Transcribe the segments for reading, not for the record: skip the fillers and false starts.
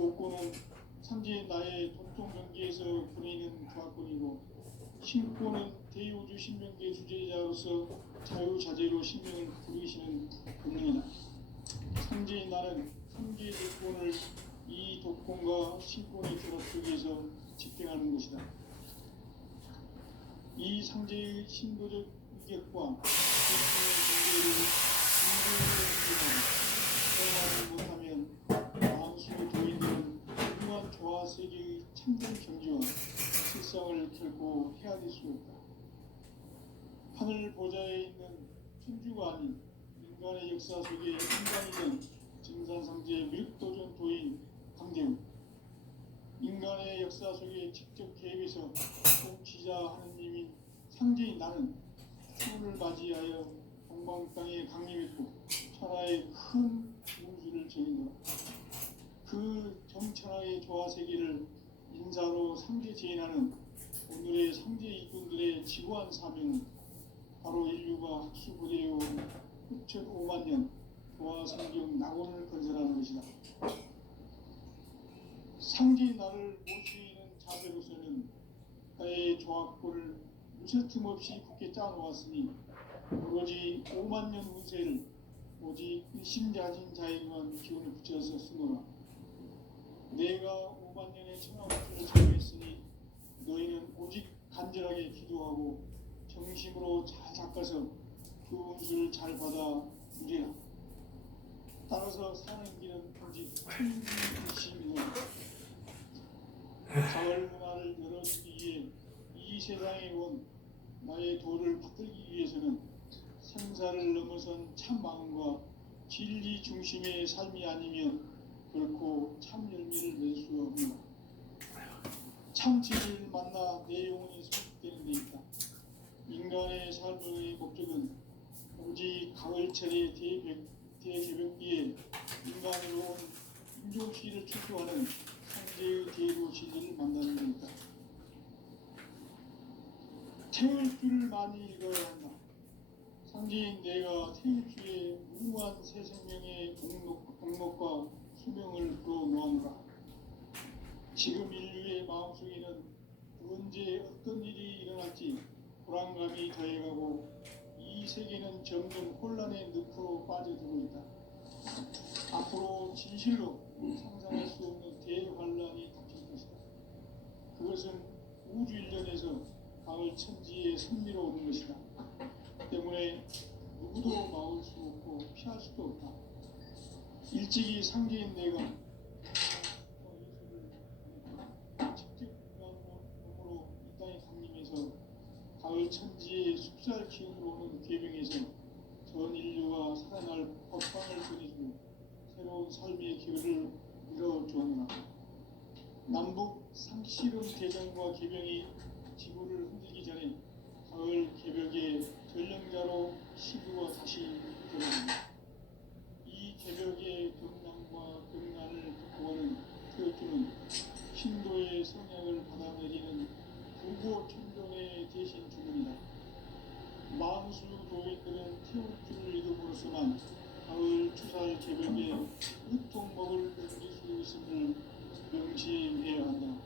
복고는 삼지 나의 동종 경계에서 보내는 조합권이고, 신고는 대우주 신명계 주제자로서 자유자재로 신명을 부르시는 권능이다. 삼지 나는 삼계 조건을 이 독권과 신권의 결합 속에서 집행하는 것이다. 이 상제의 신도적 인격과 신권의 경계를 인도로 사용하지 못하면 만수 도인들은 훌륭한 조화 세계의 참된 경지와 실상을 결코 헤아릴 수 없다. 하늘 보좌에 있는 천주가 아닌 인간의 역사 속에 인간이 된 증산상제의 미륵도전 도인 강대우, 인간의 역사 속에 직접 계획해서 통치자 하느님인 상제인 나는 추운을 맞이하여 동방 땅에 강림했고 천하의 큰 우주를 정의노라. 그 정천하의 조화 세계를 인사로 상제 제인하는 오늘의 상제 이꾼들의 지구한 사명은 바로 인류가 학수부대해온 6,500만 년 조화 성경 낙원을 건설하는 것이다. 상제의 나를 모시는 자세로서는 나의 조합권을 무쇠 틈 없이 굳게 짜놓았으니 오로지 5만 년 운세를 오직 일심자진 자에게만 기운을 붙여서 쓰노라. 내가 5만 년의 천하운수를 제거했으니 너희는 오직 간절하게 기도하고 정심으로 잘 닦아서 그 운수를 잘 받아 누리라. 따라서 사는 길은 오직 천심이노라. 가을 문화를 열어주기 위해 이 세상에 온 나의 도를 받들기 위해서는 생사를 넘어선 참 마음과 진리 중심의 삶이 아니면 결코 참 열매를 낼 수 없노라. 참치를 만나 내 영혼이 소식되는 데 있다. 인간의 삶의 목적은 오직 가을철의 대개벽비에 인간으로 온 인조시를 추구하는 상제의 대도 시를 만나는 데 있다. 태울 줄을 많이 읽어야 한다. 상제인 내가 태울 줄에 무한 새 생명의 공목과 수명을 불어놓아노라. 지금 인류의 마음속에는 언제 어떤 일이 일어날지 불안감이 더해가고 이 세계는 점점 혼란의 늪으로 빠져들고 있다. 앞으로 진실로 상상할 수 없는 대환란이 닥칠 것이다. 그것은 우주 일전에서 가을 천지의 섭리로 오는 것이다. 때문에 누구도 막을 수 없고 피할 수도 없다. 일찍이 상제인 내가 직접 몸으로 이 땅에 강림해서 가을 천지의 숲살 기운으로 오는 계명에서 전 인류가 살아날 법방을 전해주고 새로운 삶의 기회를 이뤄주었노라. 남북 상실은 대전과 계명이 지구를 흔들기 전에 가을 개벽의 전령자로 시구가 다시 들어옵니다. 이 개벽의 경남과 경난을 극복하는 태어주는 신도의 성향을 받아내리는 부고 천종의 대신 주문이다. 만수 도인들은 태울줄을 이름으로서만 가을 추살 개벽에 으통목을 넘길 수 있음을 명심해야 한다.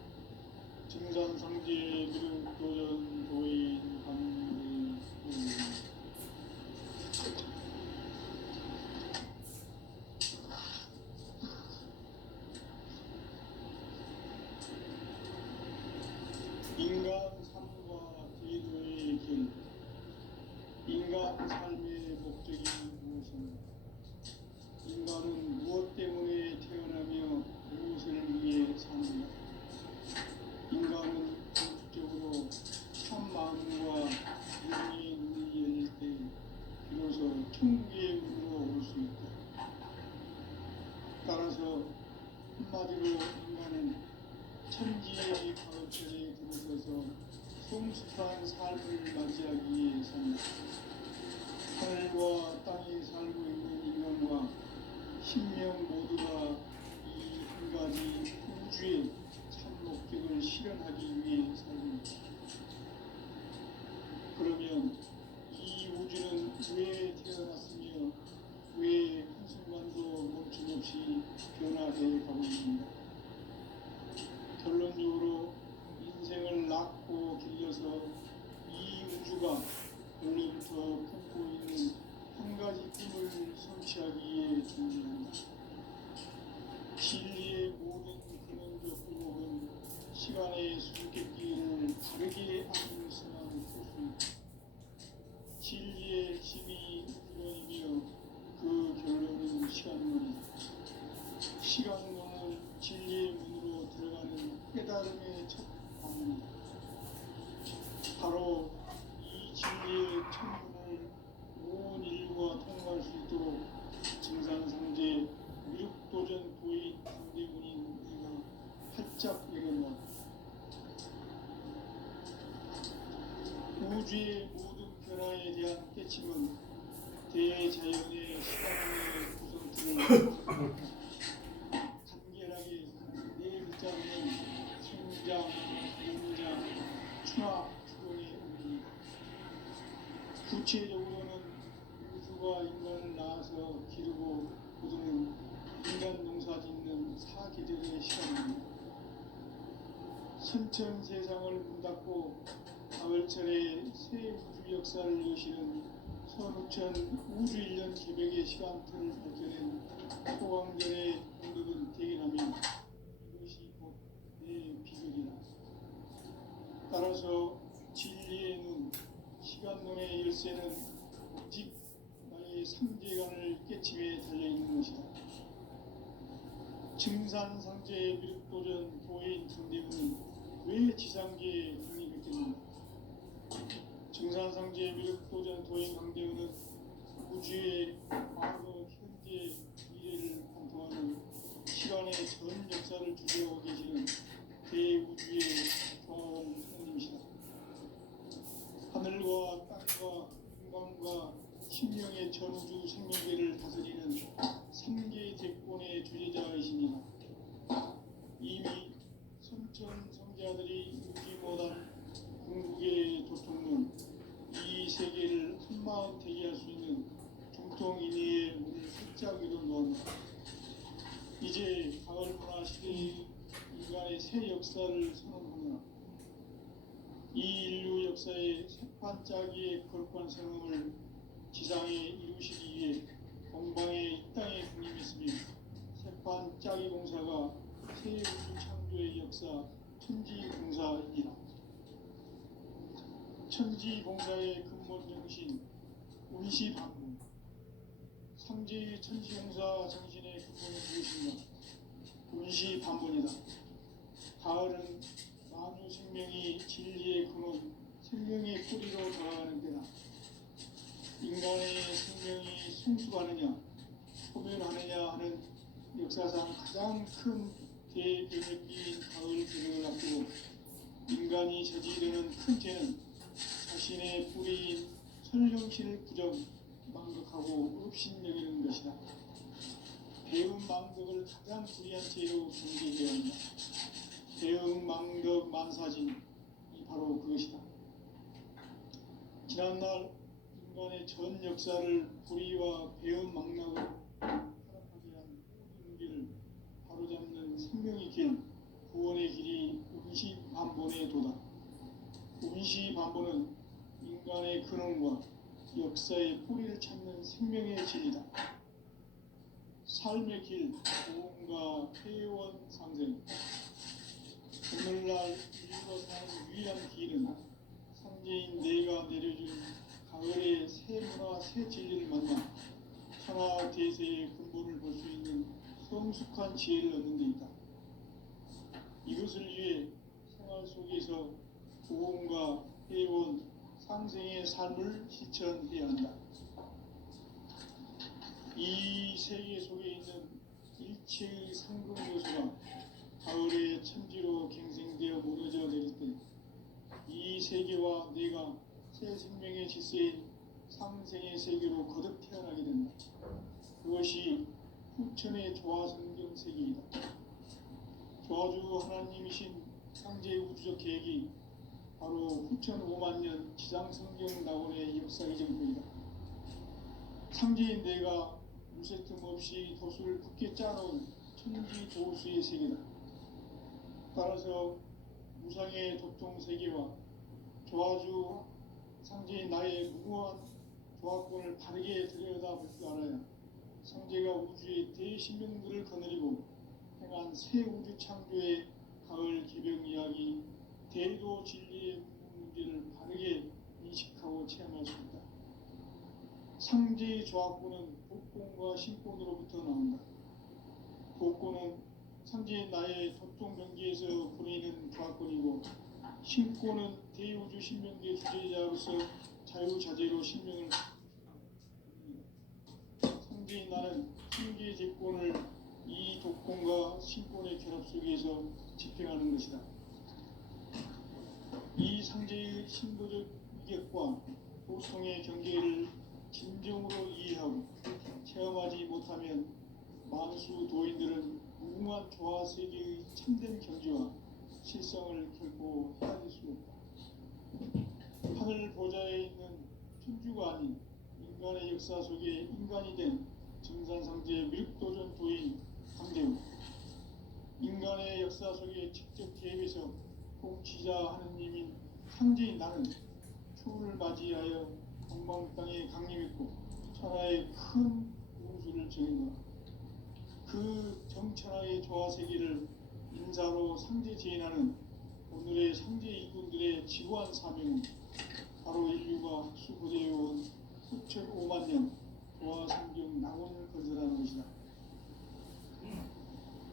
증산상제의 미륵도전 도인 강대우. 인간 삶과 제도의 길. 인간 삶의 목적이 무엇인가? 인간은 무엇 때문에 태어나며 무엇을 위해 사는가? 인간은 본질적으로 참 마음과 영의 눈이 열릴 때 비로소 천국의 문으로 올 수 있다. 따라서 한마디로 인간은 천지의 가을철에 들어서서 성숙한 삶을 맞이하기 위해 산다. 하늘과 땅에 살고 있는 인간과 신명 모두가 이 한 가지 우주의 참 목적을 실현하기 위해 살고 있다. 그러면 이 우주는 왜 태어났으며 왜 한순간도 멈춤없이 변화해 가고 있는가? 결론적으로 인생을 낳고 길러서 이 우주가 원래부터 품고 있는 한 가지 꿈을 성취하기에 존재한다. 진리의 모든 근원적 의목은 시간의 수수께끼를 다르게 아는 소수이다. 진리의 핵심이 우주론이며 그 결론은 시간론이다. 시간론은 진리의 문으로 들어가는 깨달음의 첫 방문이다. 바로 이 진리의 천문을 온 인류가 통과할 수 있도록 증산상제 미륵도전 도의 상대군인 우리가 활짝 열어놓았다. 우주의 모든 변화에 대한 깨침은 대자연의 시간의 구성틀을 간결하게 네 글자로는 성장, 연장, 추락, 주권의 의미입니다. 구체적으로는 우주가 인간을 낳아서 기르고 거두는 인간 농사 짓는 사계절의 시간입니다. 선천 세상을 문 닫고 가을철에 새 우주 역사를 여시는 선우천 우주 1년 개백의 시간틀을 밝혀낸 소강전의 공덕은 대견하며 이것이 곧 내 비결이다. 따라서 진리의 눈, 시간론의 열쇠는 오직 나의 삼재간을 깨침에 달려있는 것이다. 증산상제의 미륵도전 도인 상대문은 왜 지상계에 등립했겠는가? 증산상제의 미륵도전 도인 강대문은 우주의 과거, 현재, 미래를 관통하는 시간의 전 역사를 주재하고 계시는 대우주의 조화원 하나님이시다. 하늘과 땅과 인간과 신령의 전우주 생명계를 다스리는 3개 대권의 주제자이십니다. 이미 선천 성자들이 울지 못한 궁극의 도통문, 이 세계를 한마음 되게 할 수 있는 중통인의의 문을 활짝 열어놓았다. 이제 가을 문화 시대의 인간의 새 역사를 선언하며 이 인류 역사의 새판짜기의 거룩한 선언을 지상에 이루시기 위해 동방의 이 땅에 군림했으며 새판짜기 공사가 새 우주 창조의 역사 천지봉사이다. 천지봉사의 근본 정신 운시반문. 상제의 천지봉사 정신의 근본은 무엇인가? 운시반문이다. 가을은 만유 생명이 진리의 근원, 생명의 뿌리로 돌아가는 때다. 인간의 생명이 성숙하느냐, 소멸하느냐 하는 역사상 가장 큰 대변혁기인 가을 배경을 앞두고 인간이 저지르는 큰 죄는 자신의 뿌리인 설령신을 부정, 망극하고 업신여기는 것이다. 배운 망덕을 가장 불의한 죄로 경계해야 한다. 배운 망덕 만사진이 바로 그것이다. 지난날 인간의 전 역사를 불의와 배운 망락을 타락하게 한 모든 길을 바로잡는 생명의 길, 구원의 길이 운시반본의 도다. 운시반본은 인간의 근원과 역사의 뿌리를 찾는 생명의 진이다. 삶의 길, 보험과 회원 상생. 오늘날 인류가 사는 유일한 길은 상제인 내가 내려준 가을의 새 문화, 새 진리를 만나 천하 대세의 근본을 볼 수 있는 성숙한 지혜를 얻는 데 있다. 이것을 위해 생활 속에서 보험과 회원, 상생의 삶을 실천해야 한다. 이 세계 속에 있는 일체의 상급 요소가 가을의 천지로 갱생되어 무너져 내릴 때 이 세계와 내가 새 생명의 질서인 상생의 세계로 거듭 태어나게 된다. 그것이 후천의 조화성경 세계이다. 조화주 하나님이신 상제의 우주적 계획이 바로 후천 5만 년 지상성경 낙원의 역사의 정표이다. 상제인 내가 무쇠 틈 없이 도수를 굳게 짜놓은 천지 도수의 세계다. 따라서 무상의 도통 세계와 조화주 상제인 나의 무고한 조합권을 바르게 들여다볼 줄 알아야 상제가 우주의 대신명들을 거느리고 행한 새 우주 창조의 가을 개병 이야기, 대도 진리의 문제를 바르게 인식하고 체험할 수 있다. 상제의 조합권은 복권과 신권으로부터 나온다. 복권은 상제인 나의 도통 경계에서 보내는 조합권이고, 신권은 대우주 신명계 주제자로서 자유자재로 신명을 상제인 나는 신계 제권을 이 독권과 신권의 결합 속에서 집행하는 것이다. 이 상제의 신도적 위격과 도성의 경계를 진정으로 이해하고 체험하지 못하면 만수 도인들은 무궁한 조화 세계의 참된 경지와 실성을 결코 헤아릴 수 없다. 하늘 보좌에 있는 천주가 아닌 인간의 역사 속에 인간이 된 정산상제의 밀도전 도인 강대우, 인간의 역사 속에 직접 개입해서 통치자 하느님인 상제인 나는 추운을 맞이하여 동방 땅에 강림했고 천하의 큰 우주를 정했노라. 그 정천하의 조화 세계를 인사로 상제 제인하는 오늘의 상제 이군들의 지구한 사명은 바로 인류가 학수고대해온 수천 5만 년 조화 성경 낙원을 건설하는 것이다.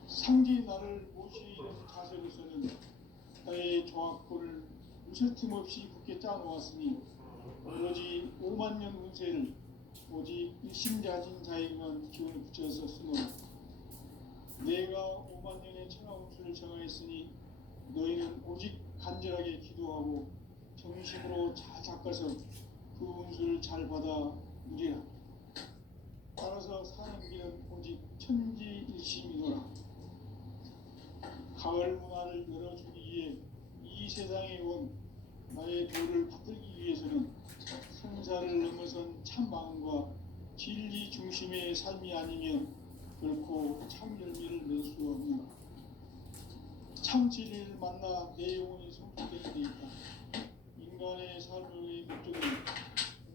상제의 나를 모시는 자세로서는 나의 조합권을 무쇠틈 없이 굳게 짜놓았으니 오로지 5만 년 운세를 오직 일심자진 자에게만 기운을 붙여서 쓰노라. 내가 5만 년의 천하 운수를 정하였으니 너희는 오직 간절하게 기도하고 정심으로 잘 닦아서 그 운수를 잘 받아 누리라. 따라서 사는 길은 오직 천지일심이노라. 가을 문화를 열어주기 위해 이 세상에 온 나의 도를 받들기 위해서는 성사를 넘어선 참 마음과 진리 중심의 삶이 아니면 결코 참 열매를 낼 수 없노라. 참 진리를 만나 내 영혼이 성숙되는 데 있다. 인간의 삶의 목적은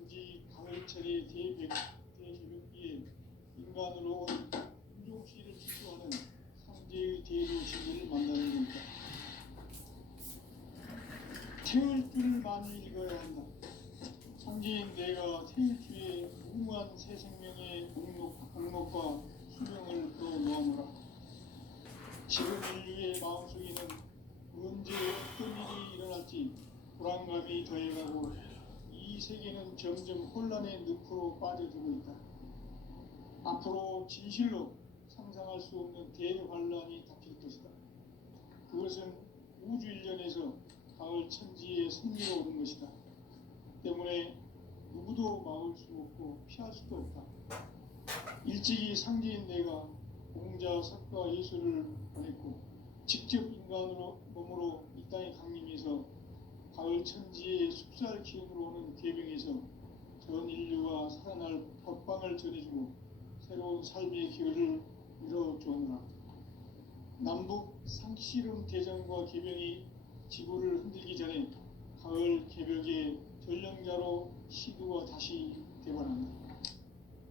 오직 가을철의 대개벽기에 인간으로 온 인종씨를 추구하는 상제의 대로 진리를 만나는 것이다. 태울 줄을 많이 읽어야 한다. 상제인 내가 태울 주의 무궁한 새 생명의 목록과 수명을 풀어놓아노라. 지금 인류의 마음속에는 언제 어떤 일이 일어날지 불안감이 더해가고 이 세계는 점점 혼란의 늪으로 빠져들고 있다. 앞으로 진실로 상상할 수 없는 대환란이 닥칠 것이다. 그것은 우주 일련에서 가을 천지의 승리로 오는 것이다. 때문에 누구도 막을 수 없고 피할 수도 없다. 일찍이 상제인 내가 공자, 석가, 예수를 보냈고 직접 인간으로 몸으로 이 땅에 강림해서 가을 천지의 숲살 기운으로 오는 계병에서 전 인류가 살아날 법방을 전해주고 새로운 삶의 기회를 이뤄주었노라. 남북 상씨름 대전과 계병이 지구를 흔들기 전에 가을 개벽의 전령자로 시구가 다시 되관한다.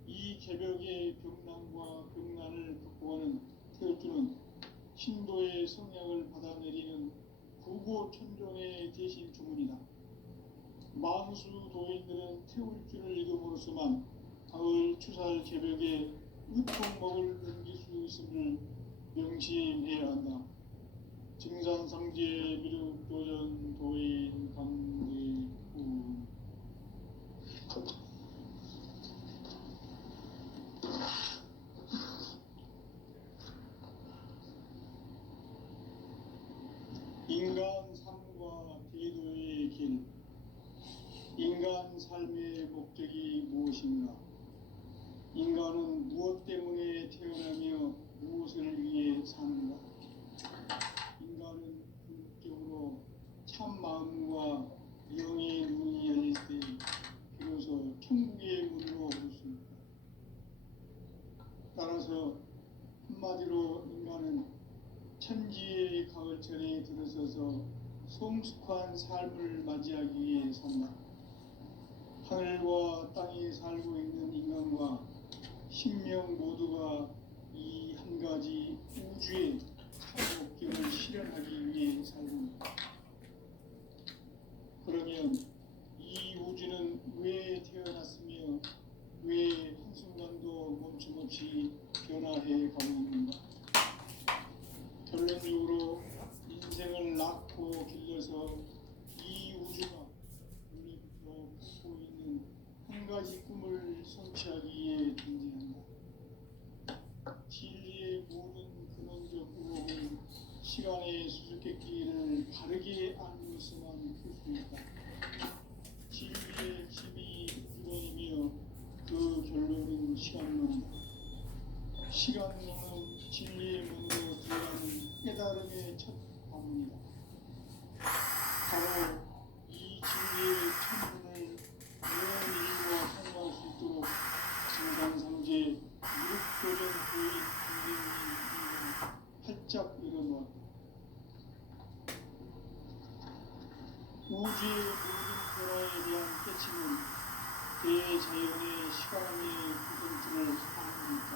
이 개벽의 병난과 병난을 극복하는 태울주는 신도의 성약을 받아내리는 구고천존의 대신 주문이다. 만수 도인들은 태울주를 읽음으로써만 가을 추살 개벽의 의통목을 넘길 수 있음을 명심해야 한다. 증산상제 미륵도전 도인 강제후 인간 삶과 대도의 길. 인간 삶의 목적이 무엇인가? 인간은 무엇 때문에 태어나며 무엇을 위해 사는가? 인간은 궁극적으로 참 마음과 영의 문이 열릴 때 비로소 천국의 문으로 올 수 있다. 따라서 한마디로 인간은 천지의 가을철에 들어서서 성숙한 삶을 맞이하기 위해 산다. 하늘과 땅에 살고 있는 인간과 sinh명 모두가 이 한 가지 우주의 목적을 실현하기 위해 살고 있다. 그러면 이 우주는 왜 태어났으며 왜 한순간도 멈춤없이 변화해 가고 있는가? 결론적으로 인생을 낳고 길러서 이 우주가 원래부터 갖고 있는 한 가지 꿈을 성취하기 위해 존재한다. 진리의 모든 근원적 의혹은 시간의 수수께끼를 바르게 알고서만 풀 수 있다. 진리의 힘이 우주론이며 그 결론은 시간론이다. 시간론은 진리의 문으로 들어가는 깨달음의 첫 방문이다. 바로 이 진리의 천문을 무한 인류와 통과할 수 있도록 증강상제 무릎도전 부인 인간이 활짝 열어놓았다. 우주의 모든 변화에 대한 깨침은 대자연의 시간의 구성줄을 아닙니까?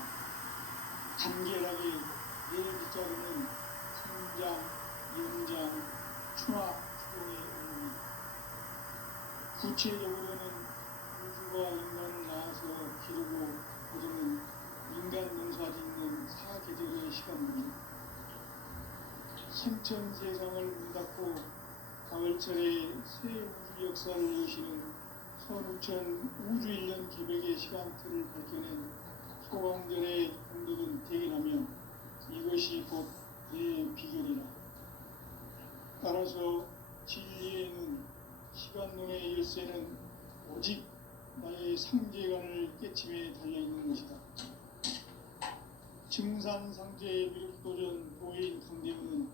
간결하게 내빗자루는 성장, 연장, 충합, 추동의 의미입니다. 구체적으로는 우주가 인간을 낳아서 기르고 거두는 인간 농사짓는 사계절의 시간입니다. 생천 세상을 문 닫고 가을철에 새 우주 역사를 여시는 선우천 우주일년 개벽의 시간틀을 밝혀낸 소강전의 공덕은 대견하며 이것이 곧 내 비결이라. 따라서 진리에는 시간론의 열쇠는 오직 나의 상제관을 깨침에 달려있는 것이다. 증산상제의 미륵도전 도인 강대문은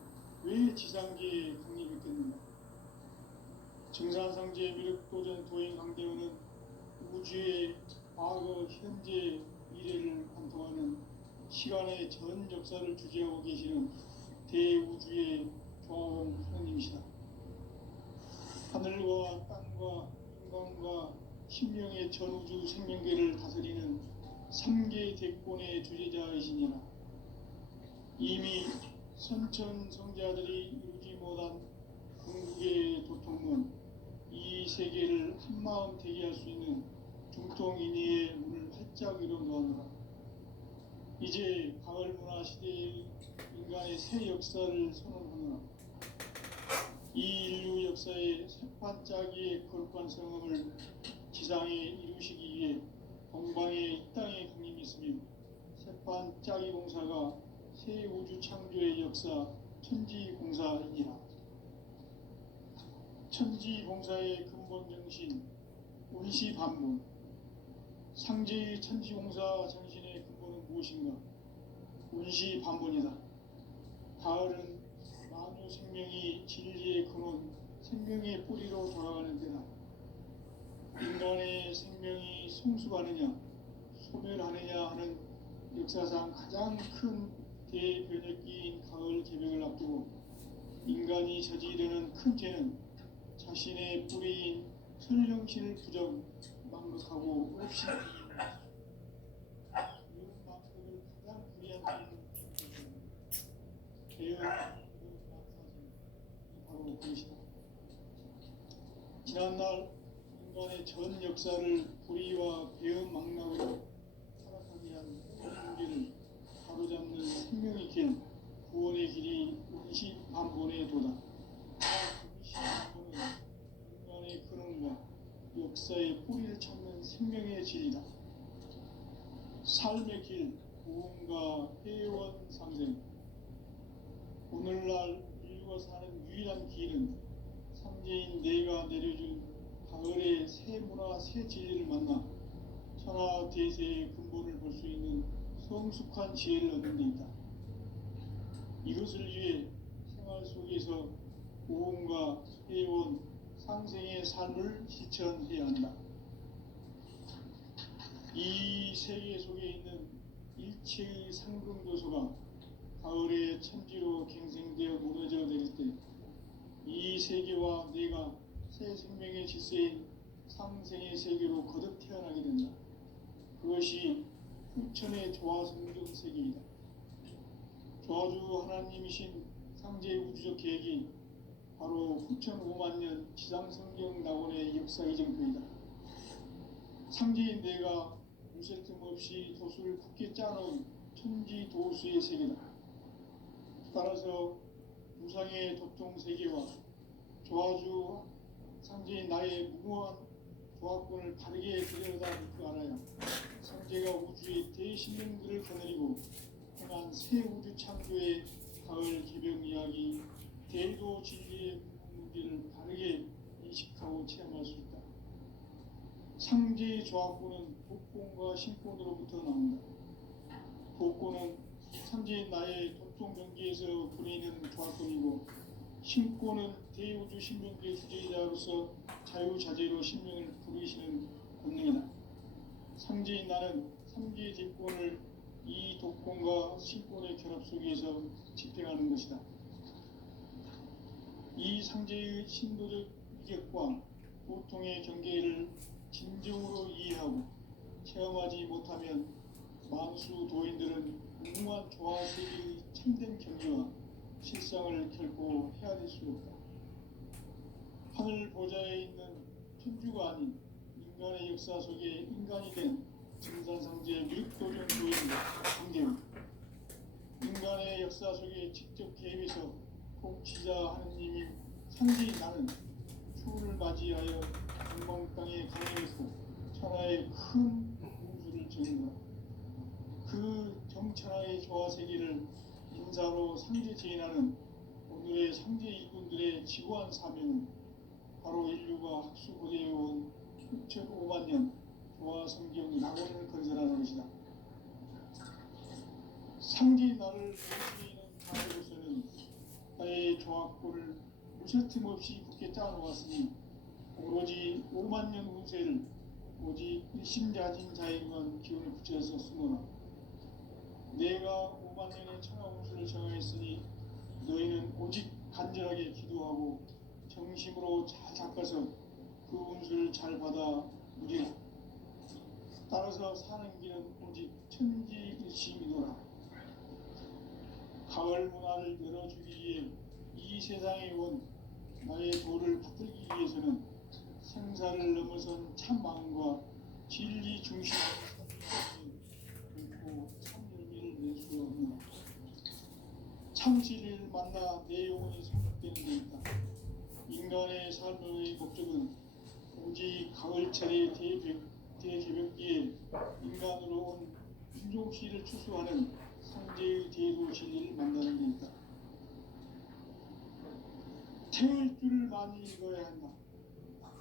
왜 지상계에 강림했겠는가? 증산상제의 미륵도전 도인 강대문은 우주의 과거, 현재, 미래를 관통하는 시간의 전 역사를 주재하고 계시는 대우주의 조화원 하느님이시다. 하늘과 땅과 인간과 sinh 명의 전우주 생명계를 다스리는 3개 대권의 주제자이시니라. 이미 선천성자들이 이루지 못한 궁극의 도통문, 이 세계를 한마음 되게 할 수 있는 중통인의의 문을 활짝 열어놓았노라. 이제 가을 문화 시대의 인간의 새 역사를 선언하노라. 이 인류 역사의 새반짝이의 거룩한 성음을 지상에 이루시기 위해 동방의 이 땅에 강림했으며 새반짝이 공사가 새 우주 창조의 역사 천지공사이니라. 천지공사의 근본 정신 운시반문. 상제의 천지공사 정신의 근본은 무엇인가? 운시반문이다. 가을은 만유 생명이 진리의 근원, 생명의 뿌리로 돌아가는 때다. 인간의 생명이 성숙하느냐, 소멸하느냐 하는 역사상 가장 큰 대변혁기인 가을 개벽을 앞두고 인간이 저지르는 큰 죄는 자신의 뿌리인 천령신을 부정, 망각하고 없이 이런 망각을 가장 불이한 개혁 망사진 바로 그것이다. 지난날 인간의 전 역사를 불의와 배은 망락으로 타락하게 한 문제를 바로잡는 생명의 길, 구원의 길이 운시반본의 도다. 운시반본은 인간의 근원과 역사의 뿌리를 찾는 생명의 진리다. 삶의 길, 구원과 회원 상생. 오늘날 인류가 사는 유일한 길은 삼재인 내가 내려준 가을의 새 문화, 새 진리를 만나 천하 대세의 근본을 볼 수 있는 성숙한 지혜를 얻는 데 있다. 이것을 위해 생활 속에서 구원과 회원, 상생의 삶을 실천해야 한다. 이 세계 속에 있는 일체의 상승도소가 가을의 천지로 갱생 이 세계와 내가 새 생명의 질서인 상생의 세계로 거듭 태어나게 된다. 그것이 후천의 조화 성경 세계이다. 조화주 하나님이신 상제의 우주적 계획이 바로 후천 5만 년 지상 성경 낙원의 역사의 정표이다. 상제인 내가 무쇠 틈 없이 도수를 굳게 짜놓은 천지 도수의 세계다. 따라서 무상의 도통 세계와 조화주 상제인 나의 무모한 조합권을 바르게 들여다보고 알아야 상제가 우주의 대신령들을 거느리고 행한 새 우주 창조의 가을 개병 이야기, 대도 진리의 문제를 바르게 인식하고 체험할 수 있다. 상제의 조합권은 복권과 신권으로부터 나온다. 복권은 상제인 나의 도통 경계에서 부리는 조합권이고, 신권은 대우주 신명계의 주제자로서 자유자재로 신명을 부르시는 권능이다. 상제인 나는 삼계의 집권을 이 독권과 신권의 결합 속에서 집행하는 것이다. 이 상제의 신도적 위격과 보통의 경계를 진정으로 이해하고 체험하지 못하면 만수 도인들은 무궁한 조화 세계의 참된 경계와 실상을 결코 헤아릴 수 없다. 하늘 보좌에 있는 천주가 아닌 인간의 역사 속에 인간이 된 증산상제의 미륵도전 도인과 상제는 인간의 역사 속에 직접 개입해서 통치자 하느님인 상제인 나는 추후를 맞이하여 동방 땅에 강림했고 천하의 큰 우주를 정인다. 그 정천하의 조화 세계를 인사로 상제 제인하는 오늘의 상제 일꾼들의 지고한 사명은 바로 인류가 학수고대해온 6,5만 년 조화 성경 낙원을 건설하는 것이다. 상제인 나를 모시는 자로서는 나의 조합권을 무쇠틈 없이 굳게 짜놓았으니 오로지 5만 년 운세를 오직 일심자진 자에게만 기운을 붙여서 쓰노라. 내가 5만 년의 천하 운수를 정하였으니 너희는 오직 간절하게 기도하고 정심으로 잘 닦아서 그 운수를 잘 받아 누리라. 따라서 사는 길은 오직 천지일심이노라. 가을 문화를 열어주기 위해 이 세상에 온 나의 도를 받들기 위해서는 생사를 넘어선 참 마음과 진리 중심의 결코 참 열매를 낼 수 없노라. 참 진리를 만나 내 영혼이 성숙되는 데 있다. 인간의 삶의 목적은 오직 가을철의 대개벽기에 인간으로 온 인종시를 추수하는 상제의 대도 진리를 만나는 데 있다. 태울 줄을 많이 읽어야 한다.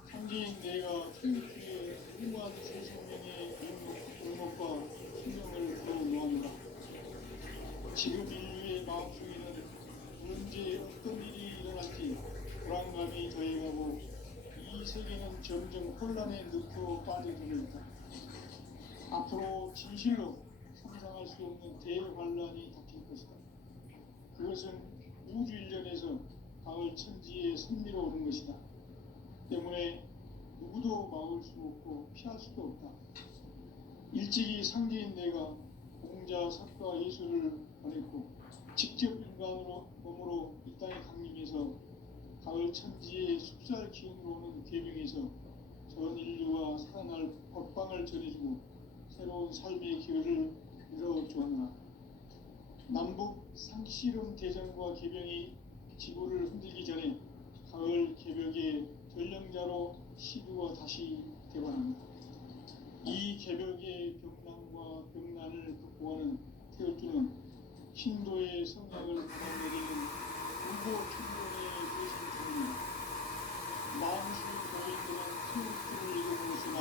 상제인 내가 태울 줄에 무한 새 생명의 영목과 생명을 불어놓았다. 지금 인류의 마음속에는 언제 어떤 일이 일어날지 불안감이 더해가고 이 세계는 점점 혼란에 늪으로 빠져들고 있다. 앞으로 진실로 상상할 수 없는 대환란이 닥칠 것이다. 그것은 우주 일련에서 가을 천지의 선미로 오는 것이다. 때문에 누구도 막을 수 없고 피할 수도 없다. 일찍이 상제인 내가 공자, 사과, 예술을 보냈고 직접 인간으로 몸으로 이 땅에 강림해서 가을 천지의 숲살 기운으로 오는 계명에서 전 인류와 살아날 법방을 전해주고 새로운 삶의 기회를 이뤄주었노라. 남북 상씨름 대전과 개병이 지구를 흔들기 전에 가을 개벽의 전령자로 시두어 다시 대관합니다. 이 개벽의 병난과 병난을 극복하는 태울주는 신도의 성약을 받아내리는 불보 천년의 대신통입니다. 만수 도인들은 태울주를 읽어보지만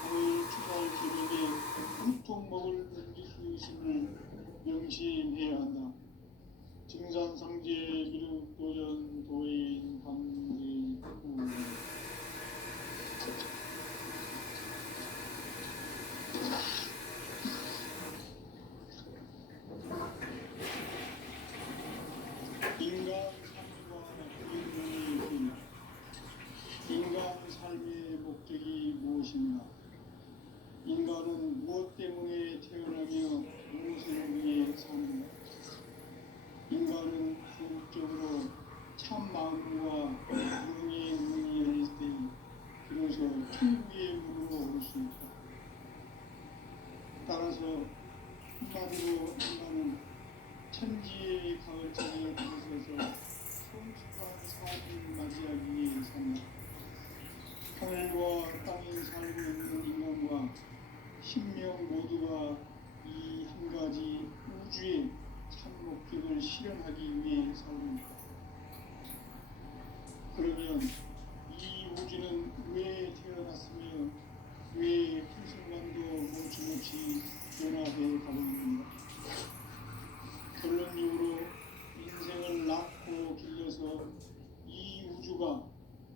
가을 추수할 개벽에 우통 먹을 옮길 수 있음을 명심해야 한다. 증산상제 미륵도전 도인 강제구 인간 삶과 인간의 참 마음과 무능의 문이 열릴 때 비로소 천국의 문으로 오를 수 있다. 따라서 한마디로 인간은 천지의 가을철에 들어서서 성숙한 삶을 맞이하기 위해 산다. 하늘과 땅에 살고 있는 인간과 신명 모두가 이 한 가지 우주의 참 목적을 실현하기 위해 살고 있다. 그러면 이 우주는 왜 태어났으며 왜 한순간도 멈춤없이 변화해 가고 있는가? 결론적으로 인생을 낳고 길러서 이 우주가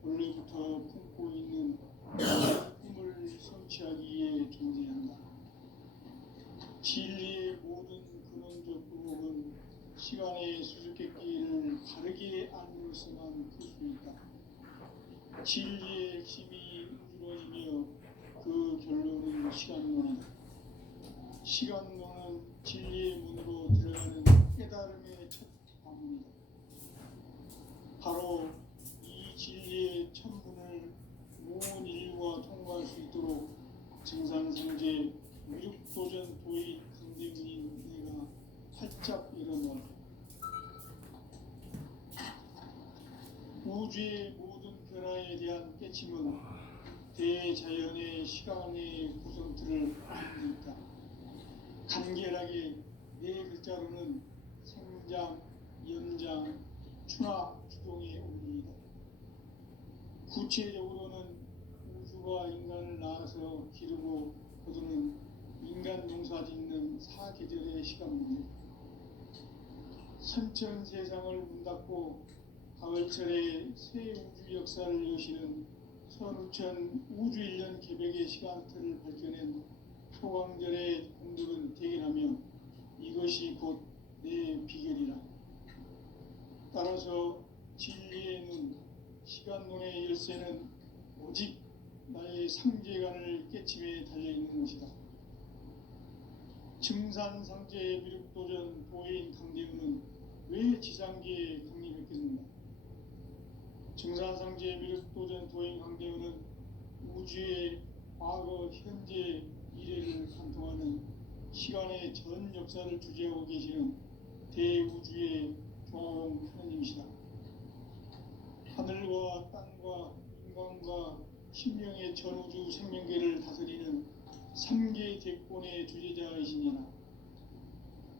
원래부터 품고 있는 꿈을 성취하기 위해 존재한다. 진리의 모든 근원적 의혹은 시간의 수수께끼를 바르게 알므로서만 풀 수 있다. 진리의 핵심이 이루어지며 그 결론은 시간론이다. 시간론은 진리의 문으로 들어가는 깨달음의 첫 방문이다. 바로 이 진리의 천문을 온 인류가 통과할 수 있도록 증산상제 무육도전 도의 강대문인 내가 활짝 열어놓았다. 우주의 모든 변화에 대한 깨침은 대자연의 시간의 구성틀을 가지고 있다. 간결하게 네 글자로는 생장, 연장, 추나 추동의 원리이다. 구체적으로는 우주가 인간을 낳아서 기르고 거두는 인간 농사 짓는 사계절의 시간문이다. 선천 세상을 문 닫고 가을철에 새 우주 역사를 여시는 선우천 우주일년 개백의 시간틀을 밝혀낸 소강절의 공들은 대견하며 이것이 곧 내 비결이라. 따라서 진리의 눈, 시간론의 열쇠는 오직 나의 상제관을 깨침에 달려있는 것이다. 증산상제의 미륵도전 도인 강대문은 왜 지상계에 강림했겠는가? 증산상제의 미륵도전 도인 강대문은 우주의 과거, 현재, 미래를 관통하는 시간의 전 역사를 주재하고 계시는 대우주의 조화원 하나님이시다. 하늘과 땅과 인간과 신명의 전우주 생명계를 다스리는 3개 대권의 주제자이시니라.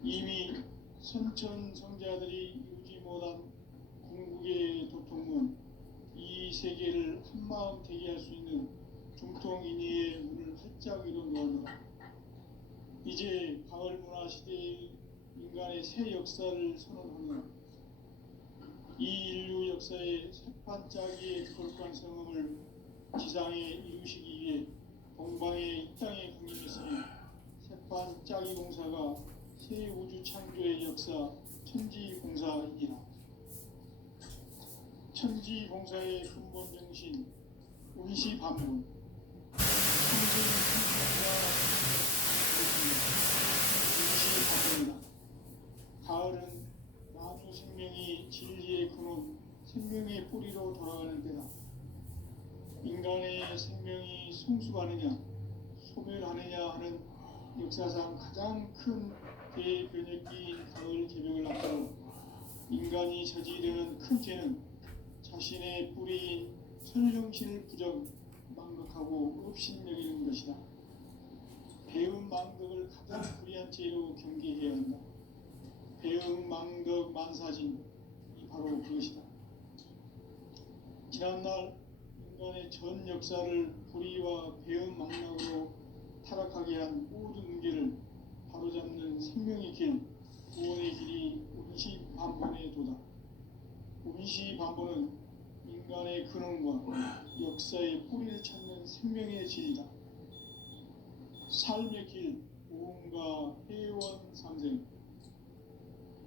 이미 선천성자들이 이루지 못한 궁극의 도통문, 이 세계를 한마음 되게 할 수 있는 중통인의의 문을 활짝 열어놓았노라. 이제 가을 문화 시대의 인간의 새 역사를 선언하노라. 이 인류 역사의 새반짝이의 거룩한 성음을 지상에 이루시기 위해 동방의 이 땅에 강림했으며 새반짝이 공사가 새 우주 창조의 역사 천지공사이니라. 천지공사의 근본 정신 운시반문, 운시반문이다. 가을은 나주 생명이 진리의 근원, 생명의 뿌리로 돌아가는 때다. 인간의 생명이 성숙하느냐 소멸하느냐 하는 역사상 가장 큰 대변혁기인 가을 개벽을 앞두고 인간이 저지르는 큰 죄는 자신의 뿌리인 설령신을 부정, 망각하고 업신여기는 것이다. 배은 망덕을 가장 불의한 죄로 경계해야 한다. 배은 망덕 만사진이 바로 그것이다. 지난날 인간의 전 역사를 불의와 배은 망락으로 타락하게 한 모든 문제를 바로잡는 생명의 길, 구원의 길이 운시반본의 도다. 운시반본은 인간의 근원과 역사의 뿌리를 찾는 생명의 진리다. 삶의 길, 보험과 회원 상생.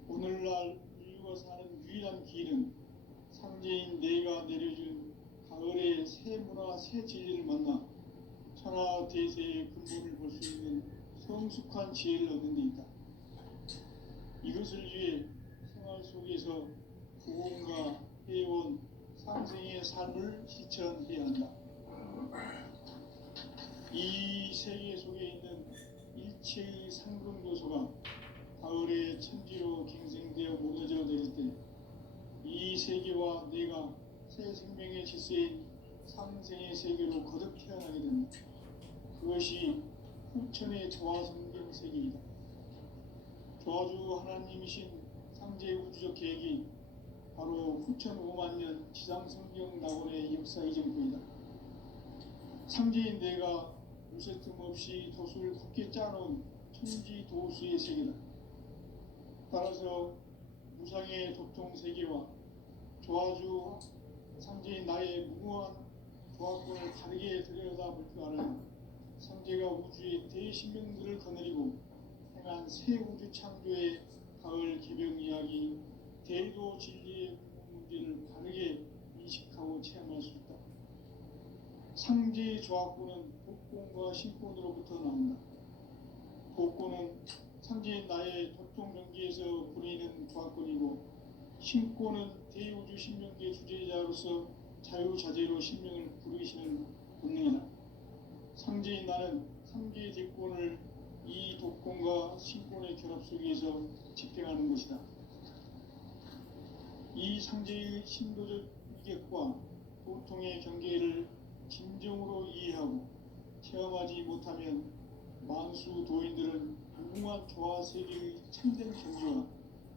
오늘날 인류가 사는 유일한 길은 상제인 내가 내려준 가을의 새 문화, 새 진리를 만나 천하 대세의 근본을 볼 수 있는 성숙한 지혜를 얻는 데 있다. 이것을 위해 생활 속에서 보험과 해온 상생의 삶을 실천해야 한다. 이 세계 속에 있는 일체의 상금 요소가 가을의 천지로 갱생되어 무너져 내릴 때 이 세계와 내가 새 생명의 질서인 상생의 세계로 거듭 태어나게 됩니다. 그것이 후천의 조화성경 세계이다. 조화주 하나님이신 상제 우주적 계획이 바로 후천 5만 년 지상성경 낙원의 역사 이전부이다. 상제인 내가 요새 틈없이 도수를 굳게 짜놓은 천지 도수의 세계다. 따라서 무상의 도통 세계와 조화주 상제인 나의 무모한 조화권을 다르게 들여다볼 줄 알아야 상제가 우주의 대신명들을 거느리고 행한 새 우주 창조의 가을 개병 이야기, 대도 진리의 문제를 바르게 인식하고 체험할 수 있다. 상제의 조화권은 복권과 신권으로부터 나온다. 복권은 상제인 나의 도통 경기에서 부리는 조화권이고, 신권은 대우주 신명계 주제자로서 자유자재로 신명을 부르시는 본능이다. 상제인 나는 상계의 대권을 이 독권과 신권의 결합 속에서 집행하는 것이다. 이 상제의 신도적 위격과 보통의 경계를 진정으로 이해하고 체험하지 못하면 만수 도인들은 무궁한 조화 세계의 참된 경지와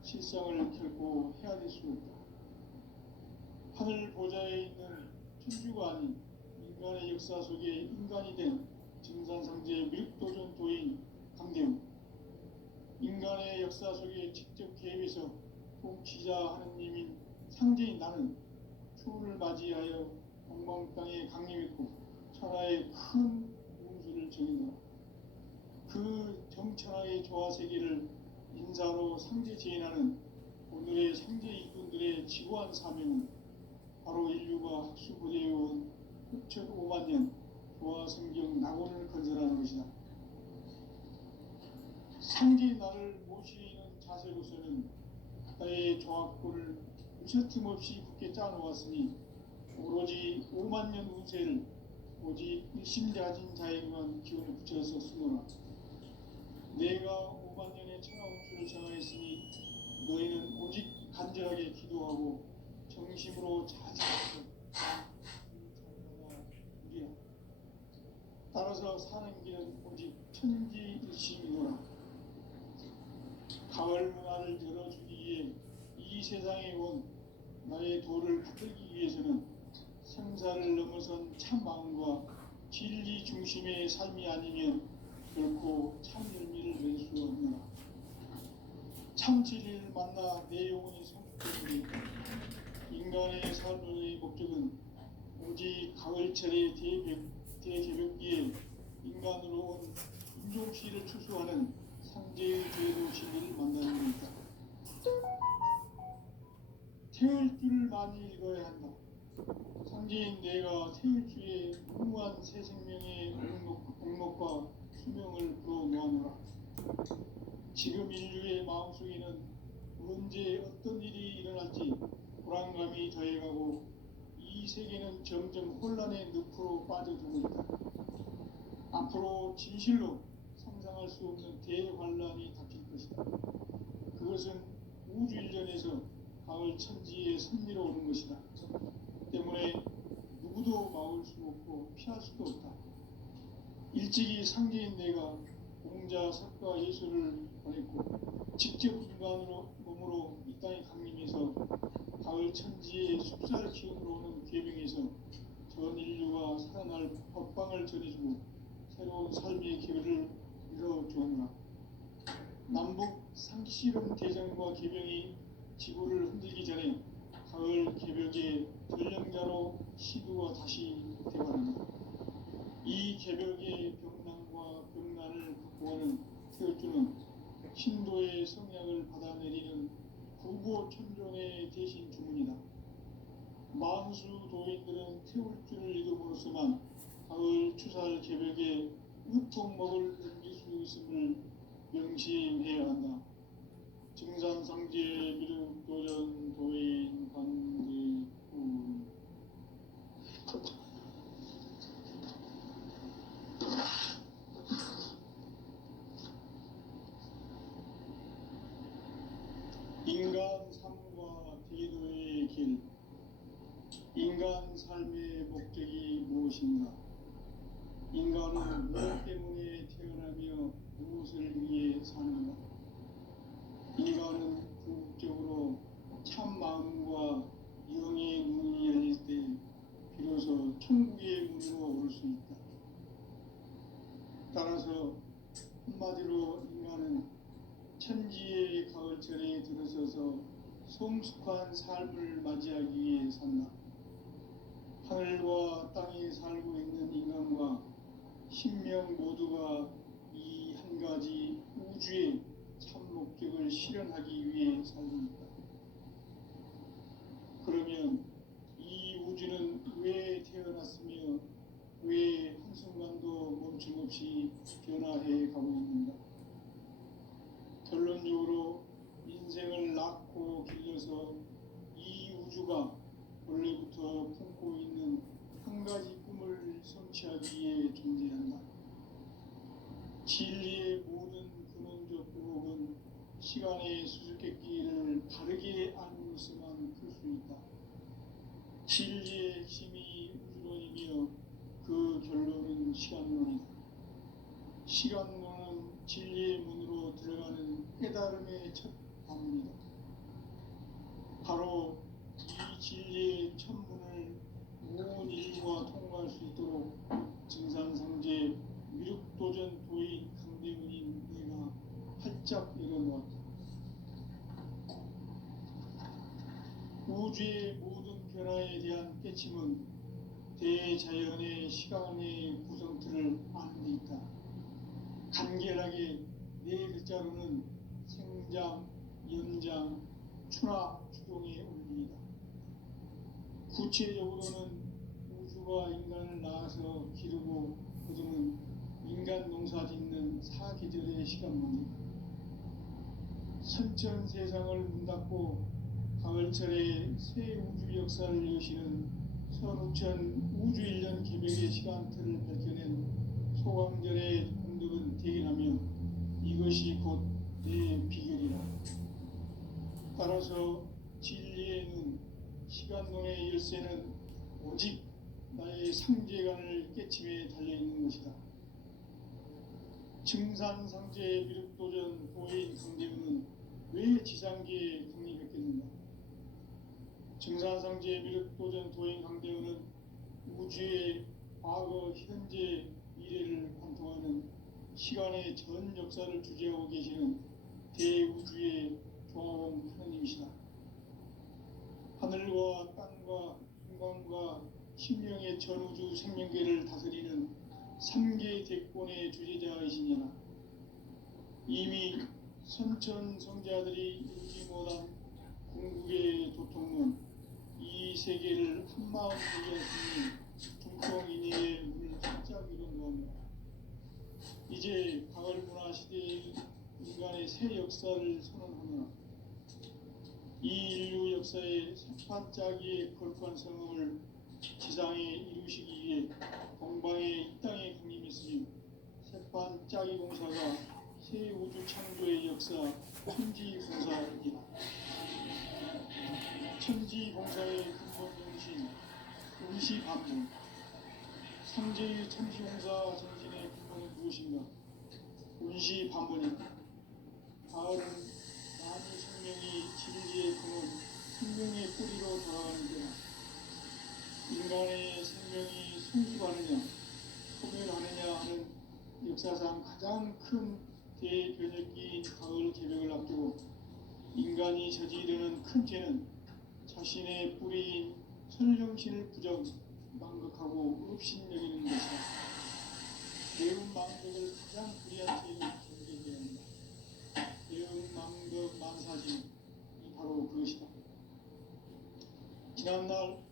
실상을 결코 헤아릴 수 없다. 하늘 보좌에 있는 천주가 아닌 인간의 역사 속에 인간이 된 증산상제 밀도전 도인 강대우, 인간의 역사 속에 직접 개입해서 통치자 하느님인 상제인 나는 초를 맞이하여 동방 땅에 강림했고 천하의 큰 운수를 정인다. 그 정천하의 조화 세계를 인사로 상제 제인하는 오늘의 상제 일꾼들의 지구한 사명은 바로 인류가 학수부대해온 후천 5만 년 조화 성경 낙원을 건설하는 것이다. 상제인 나를 모시는 자세로서는 나의 조화권을 무쇠틈 없이 굳게 짜놓았으니 오로지 5만 년 운세를 오직 일심자진 자에게만 기운을 붙여서 쓰노라. 내가 5만 년의 천하 운수를 정하였으니 너희는 오직 간절하게 기도하고 정심으로 자제해서 우리라. 따라서 사는 길은 오직 천지일심이노라. 가을 문화를 열어주기 위해 이 세상에 온 나의 도를 받들기 위해서는 생사를 넘어선 참 마음과 진리 중심의 삶이 아니면 결코 참 열매를 낼 수 없노라. 참 진리를 만나 내 영혼이 성숙되니 인간의 삶의 목적은 오직 가을철의 대개벽기에 인간으로 온 인종시를 추수하는 상제의 제도 진리를 만나는 것이다. 태을주를 많이 읽어야 한다. 상제인 내가 태을주의 무한 새 생명의 공목과 수명을 불어놓아노라. 지금 인류의 마음속에는 언제 어떤 일이 일어날지 불안감이 더해가고 이 세계는 점점 혼란의 늪으로 빠져들고 있다. 앞으로 진실로 상상할 수 없는 대환란이 닥칠 것이다. 그것은 우주 일전에서 가을 천지에 선미로 오는 것이다. 때문에 누구도 막을 수 없고 피할 수도 없다. 일찍이 상제인 내가 공자, 석가, 예수를 보냈고 직접 인간으로 몸으로 이 땅에 강림해서 가을 천지의 숲살 기운으로 오는 계명에서 전 인류가 살아날 법방을 전해주고 새로운 삶의 기회를 열어주었노라. 남북 상실은 대전과 계명이 지구를 흔들기 전에 가을 개벽의 전령자로 시두가 다시 되어간다. 이 개벽의 병난과 병난을 극복하는 태을주는 신도의 성약을 받아내리는 구보천존의 대신 주문이다. 만수 도인들은 태울주를 읽음으로써만 가을 추살 개벽의 으통목을 넘길 수 있음을 명심해야 한다. 증산상제 미륵도전 도인 관대 디도의 길. 인간 삶의 목적이 무엇인가? 인간은 무엇 때문에 태어나며 무엇을 위해 사는가? 인간은 궁극적으로 참 마음과 영의 문이 열릴 때 비로소 천국의 문으로 올 수 있다. 따라서 한마디로 인간은 천지의 가을철에 들어서서 성숙한 삶을 맞이하기 위해 산다. 하늘과 땅에 살고 있는 인간과 신명 모두가 이 한 가지 우주의 참 목적을 실현하기 위해 살고 있다. 그러면 이 우주는 왜 태어났으며 왜 한순간도 멈춤없이 변화해 가고 있는가? 결론적으로 인생을 낳고 길러서 이 우주가 원래부터 품고 있는 한 가지 꿈을 성취하기 위해 존재한다. 진리의 모든 근원적 의혹은 시간의 수수께끼를 바르게 알고서만 풀 수 있다. 진리의 핵심이 우주론이며 그 결론은 시간론이다. 시간론은 진리의 문으로 들어가는 깨달음의 첫 방문이다. 바로 이 진리의 첫 문을 온 인류가 통과할 수 있도록 증산상제 미륵도전 도인 강대문인 내가 활짝 열어놓았다. 우주의 모든 변화에 대한 깨침은 대자연의 시간의 구성틀을 아는 데 있다. 간결하게 네 글자로는 생장, 연장, 추나 추동의 원리이다. 구체적으로는 우주가 인간을 낳아서 기르고 거두는 인간 농사 짓는 사계절의 시간문이다. 선천세상을 문닫고 가을철에 새 우주 역사를 여시는 선우천 우주일년 개벽의 시간틀을 밝혀낸 소강절의 공덕은 대견하며 이것이 곧 내 비결이라. 따라서 진리의 눈, 시간론의 열쇠는 오직 나의 상제관을 깨침에 달려있는 것이다. 증산상제 미륵도전 도인 강대문은 왜 지상계에 강림했겠는가? 증산상제 미륵도전 도인 강대문은 우주의 과거, 현재, 미래를 관통하는 시간의 전 역사를 주재하고 계시는 대우주의 종합원 하느님이시다. 하늘과 땅과 인간과 신명의 전우주 생명계를 다스리는 3개 대권의 주제자이시니라. 이미 선천성자들이 이루지 못한 궁극의 도통론 이 세계를 한마음 되게 하시니 중통인의의 문을 활짝 열어놓았노라. 이제 가을 문화 시대의 인간의 새 역사를 선언하노라. 이 인류 역사의 새반짝이의 거룩한 성음을 지상에 이루시기 위해 동방의 이 땅에 강림했으며 새반짝이 공사가 새 우주 창조의 역사 천지공사이다. 천지공사의 근본 정신 응시반문. 상제의 천지공사 정신의 근본은 무엇인가? 운시반문이다. 가을은 만유 생명이 진리의 근원, 생명의 뿌리로 돌아가는 때다. 인간의 생명이 성숙하느냐, 소멸하느냐 하는 역사상 가장 큰 대변혁기인 가을 개벽을 앞두고 인간이 저지르는 큰 죄는 자신의 뿌리인 선정신을 부정, 망극하고 업신여기는 것이다. 매운 망극을 가장 불의한 죄로 정죄해야 한다. 매운 망극 만사지 이 바로 그것이다. 지난날